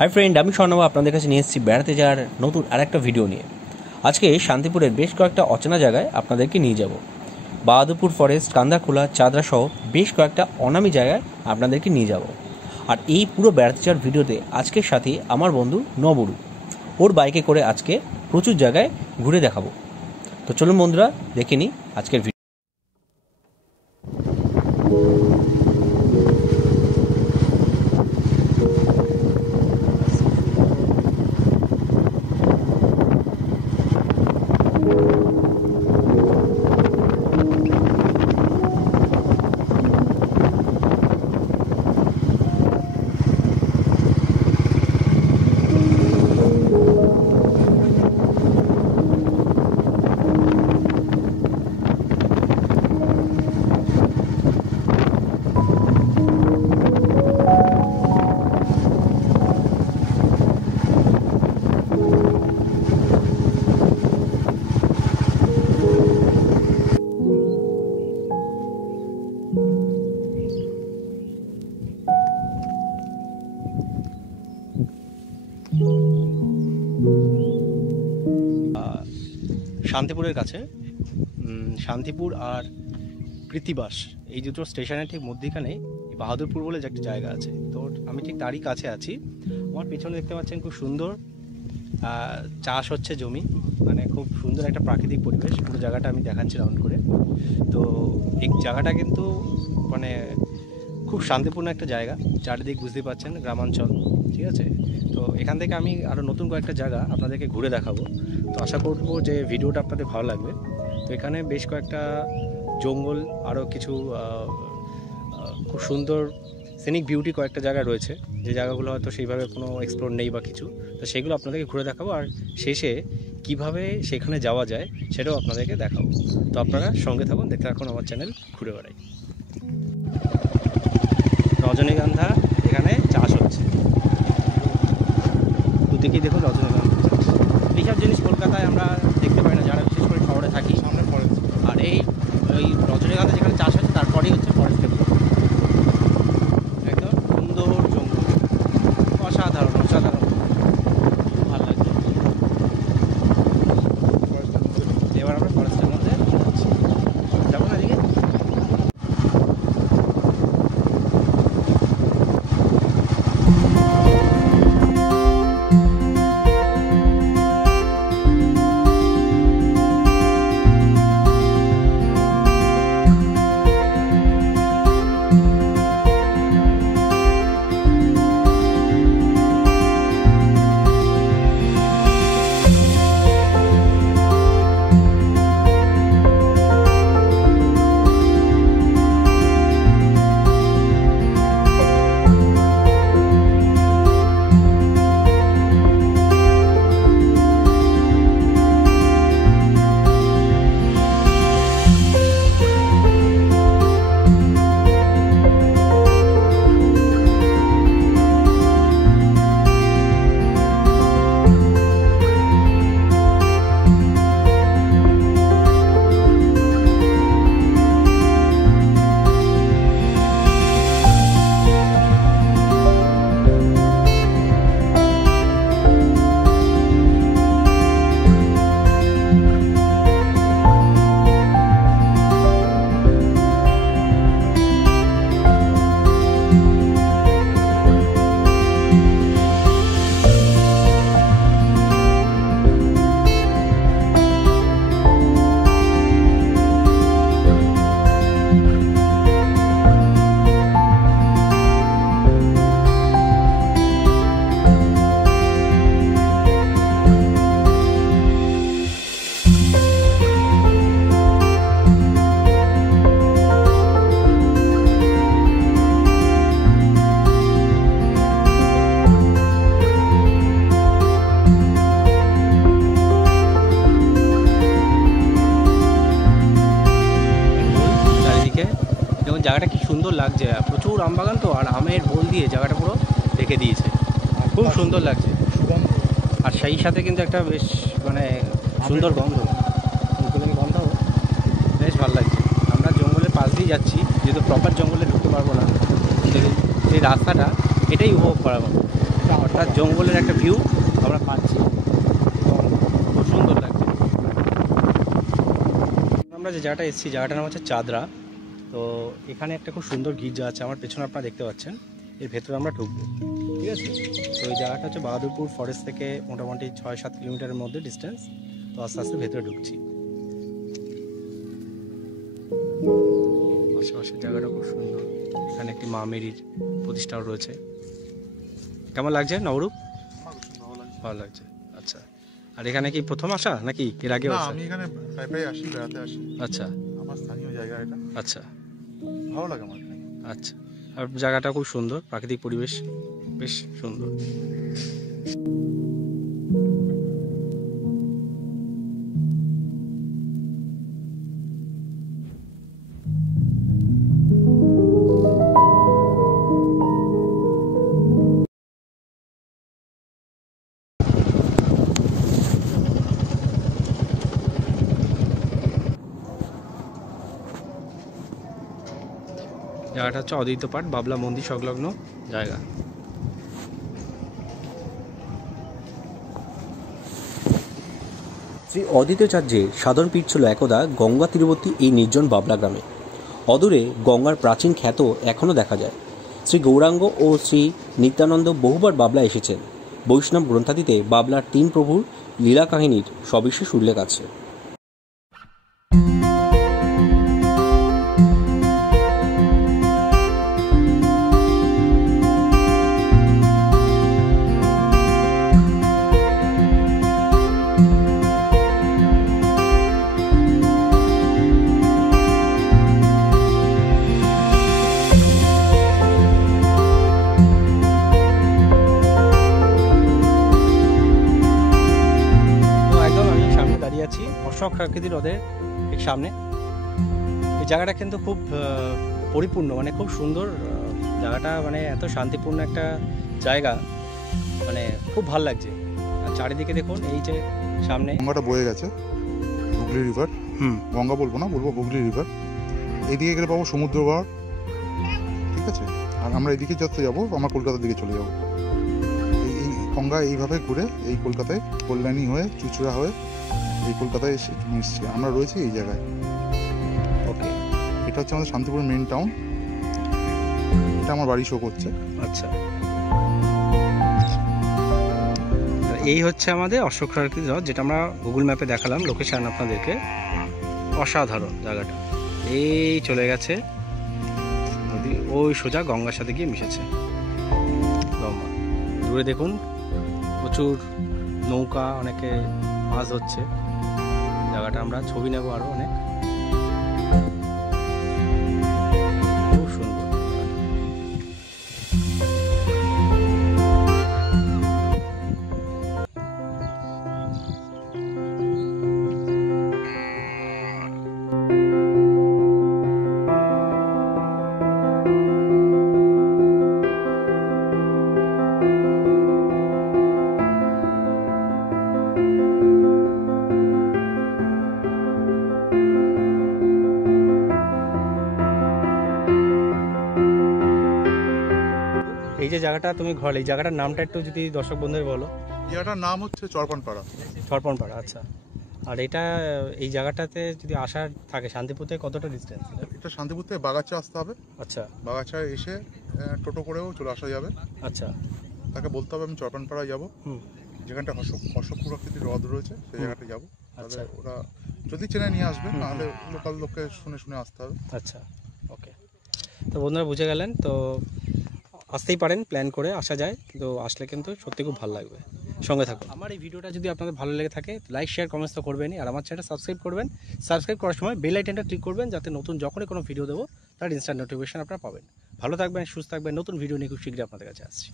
Hi friend, আমি স্বর্ণব আপনাদের কাছে নিয়ে এসেছি বেড়াতে যাওয়ার নতুন আরেকটা ভিডিও নিয়ে। আজকে শান্তিপুরের বেশ কয়েকটা অচেনা জায়গায় আপনাদেরকে নিয়ে যাব। বাহাদুরপুর ফরেস্ট, কান্দাখোলা, চাদরা সহ বেশ কয়েকটা অনামি জায়গায় আপনাদেরকে নিয়ে যাব। আর এই পুরো বেড়াতে যাওয়ার ভিডিওতে আজকের সাথে আমার বন্ধু নবরু, ওর বাইকে করে আজকে প্রচুর জায়গায় ঘুরে দেখাবো। তো চলুন বন্ধুরা, দেখে নিই আজকের ভিডিও। শান্তিপুরের কাছে শান্তিপুর আর কৃত্তিবাস, এই দুটো স্টেশনের ঠিক মধ্যিখানে বাহাদুরপুর বলে যে একটা জায়গা আছে। তো আমি ঠিক তারই কাছে আছি। আমার পেছনে দেখতে পাচ্ছেন খুব সুন্দর চাষ হচ্ছে জমি, মানে খুব সুন্দর একটা প্রাকৃতিক পরিবেশ। পুরো জায়গাটা আমি দেখাচ্ছি রাউন্ড করে। তো এই জায়গাটা কিন্তু মানে খুব শান্তিপূর্ণ একটা জায়গা, চারিদিক বুঝতে পারছেন গ্রামাঞ্চল, ঠিক আছে। তো এখান থেকে আমি আরও নতুন কয়েকটা জায়গা আপনাদেরকে ঘুরে দেখাবো। তো আশা করবো যে ভিডিওটা আপনাদের ভালো লাগবে। তো এখানে বেশ কয়েকটা জঙ্গল, আরও কিছু খুব সুন্দর সিনিক বিউটি কয়েকটা জায়গা রয়েছে, যে জায়গাগুলো হয়তো সেইভাবে কোনো এক্সপ্লোর নেই বা কিছু। তো সেগুলো আপনাদেরকে ঘুরে দেখাবো, আর শেষে কিভাবে সেখানে যাওয়া যায় সেটাও আপনাদেরকে দেখাবো। তো আপনারা সঙ্গে থাকুন, দেখতে থাকুন আমার চ্যানেল ঘুরে বেড়াই। রজনীগন্ধা এখানে চাষ হচ্ছে, দুদিকেই দেখুন রজনীগন্ধা চাষ। এইসব জিনিস কলকাতায় আমরা দেখতে পাই না, যারা বিশেষ করে শহরে থাকি। সামনে ফরেস্ট, আর ওই রজনীগন্ধা যেখানে চাষ হচ্ছে তারপরেই হচ্ছে ফরেস্টের একদম সুন্দর জঙ্গল, অসাধারণ অসাধারণ, খুব ভালো লাগছে। এবার আমরা ফরেস্টের মধ্যে যাবো না দিকে। জায়গাটা কি সুন্দর লাগছে, প্রচুর আম বাগান তো, আর আমের বোল দিয়ে জায়গাটা পুরো ঢেকে দিয়েছে, খুব সুন্দর লাগছে। আর সেই সাথে কিন্তু একটা বেশ মানে সুন্দর গন্ধ, গন্ধ বেশ ভালো লাগছে। আমরা জঙ্গলের পাশ দিয়ে যাচ্ছি, যেহেতু প্রপার জঙ্গলে ঢুকতে পারবো না, সেই রাস্তাটা এটাই উপভোগ করা আর জঙ্গলের একটা ভিউ আমরা পাচ্ছি, খুব সুন্দর লাগছে। আমরা যে জায়গাটা এসেছি জায়গাটার নাম হচ্ছে চাদরা। তো এখানে একটা খুব সুন্দর গির্জা আছে, আমার পেছনে আপনারা দেখতে পাচ্ছেন, এর ভেতরে আমরা ঢুকবো, ঠিক আছে। তো এই জায়গাটা হচ্ছে বাহাদুরপুর ফরেস্ট থেকে মোটামুটি 6-7 কিলোমিটারের মধ্যে ডিস্টেন্স। তো আস্তে আস্তে ভেতরে ঢুকছি। আশেপাশের জায়গাটা খুব সুন্দর, এখানে একটি মা মেরির প্রতিষ্ঠাও রয়েছে। কেমন লাগছে নবরূপ? ভালো লাগছে, আচ্ছা। আর এখানে কি প্রথম আসা নাকি এর আগে? আমি এখানে প্রায় আসি, বেড়াতে আসি। আচ্ছা, আমার স্থানীয় জায়গা এটা। আচ্ছা, ভালো লাগে আমার। আচ্ছা। আর জায়গাটা খুব সুন্দর, প্রাকৃতিক পরিবেশ বেশ সুন্দর। জায়গাটা হচ্ছে অদ্বৈত পাঠ বাবলা মন্দির সংলগ্ন জায়গা। শ্রী অদ্বৈতাচার্যের সাধন পীঠ ছিল একদা গঙ্গা তীরবর্তী এই নির্জন বাবলা গ্রামে। অদূরে গঙ্গার প্রাচীন খ্যাত এখনও দেখা যায়। শ্রী গৌরাঙ্গ ও শ্রী নিত্যানন্দ বহুবার বাবলা এসেছেন। বৈষ্ণব গ্রন্থাদিতে বাবলার 3 প্রভুর লীলা কাহিনীর সবিশেষ উল্লেখ আছে। অশোক আকৃতির হ্রদের ঠিক সামনে। এই জায়গাটা কিন্তু খুব পরিপূর্ণ, মানে খুব সুন্দর জায়গাটা, মানে এত শান্তিপূর্ণ একটা জায়গা, মানে খুব ভালো লাগছে। আর চারিদিকে দেখুন, এই যে সামনে গঙ্গাটা বয়ে গেছে, হুগলি রিভার। গঙ্গা বলবো না, বলবো হুগলি রিভার। এইদিকে গেলে পাবো সমুদ্রগড়, ঠিক আছে। আর আমরা এদিকে যত যাবো, আমার কলকাতার দিকে চলে যাবো। এই গঙ্গা এইভাবে ঘুরে এই কলকাতায় কল্যাণী হয়ে চুচুড়া হয়ে এই কলকাতায় এসে মিশছে। আমরা রয়েছি এই জায়গায়। ওকে, এটা হচ্ছে আমাদের শান্তিপুরের মেন টাউন। এটা আমার বাড়ি শো করছে। আচ্ছা, এই হচ্ছে আমাদের অশোক আকৃতির হ্রদ, যেটা আমরা গুগল ম্যাপে দেখালাম লোকেশন আপনাদেরকে। অসাধারণ জায়গাটা। এই চলে গেছে নদী, ওই সোজা গঙ্গার সাথে গিয়ে মিশেছে গঙ্গা। দূরে দেখুন প্রচুর নৌকা, অনেকে মাছ ধরছে। জায়গাটা আমরা ছবি নেব আরো অনেক, খুব সুন্দর। এই যে জায়গাটা তুমি ঘর, এই জায়গাটার নামটা একটু যদি দর্শক বন্ধুদের বলো। জায়গাটার নাম হচ্ছে চরপনপাড়া। চরপনপাড়া, আচ্ছা। আর এটা এই জায়গাটাতে যদি আসার থাকে শান্তিপুর থেকে কতটা ডিস্টেন্স? এটা শান্তিপুর থেকে বাগাচা আসতে হবে। আচ্ছা, বাগাচায় এসে টোটো করেও চলে আসা যাবে। আচ্ছা, তাকে বলতে হবে আমি চরপনপাড়ায় যাবো, যেখানটা অশোক প্রকৃতির হ্রদ রয়েছে সেই জায়গাটায় যাবো। আচ্ছা, ওরা যদি চেনে নিয়ে আসবে, নাহলে লোকাল লোককে শুনে শুনে আসতে হবে। আচ্ছা, ওকে। তো বন্ধুরা বুঝে গেলেন, তো আসতেই পারেন, প্ল্যান করে আসা যায়, কিন্তু আসলে কিন্তু সত্যি খুব ভালো লাগবে। সঙ্গে থাকুন। আমার এই ভিডিওটা যদি আপনাদের ভালো লেগে থাকে লাইক শেয়ার কমেন্টস তো করবেনই, আর আমার চ্যানেলটা সাবস্ক্রাইব করবেন। সাবস্ক্রাইব করার সময় বেল আইকনটা ক্লিক করবেন, যাতে নতুন যখনই কোনো ভিডিও দেবো তার ইনস্ট্যান্ট নোটিফিকেশন আপনারা পাবেন। ভালো থাকবেন, সুস্থ থাকবেন, নতুন ভিডিও নিয়ে খুব শীঘ্রই আপনাদের কাছে আসছি।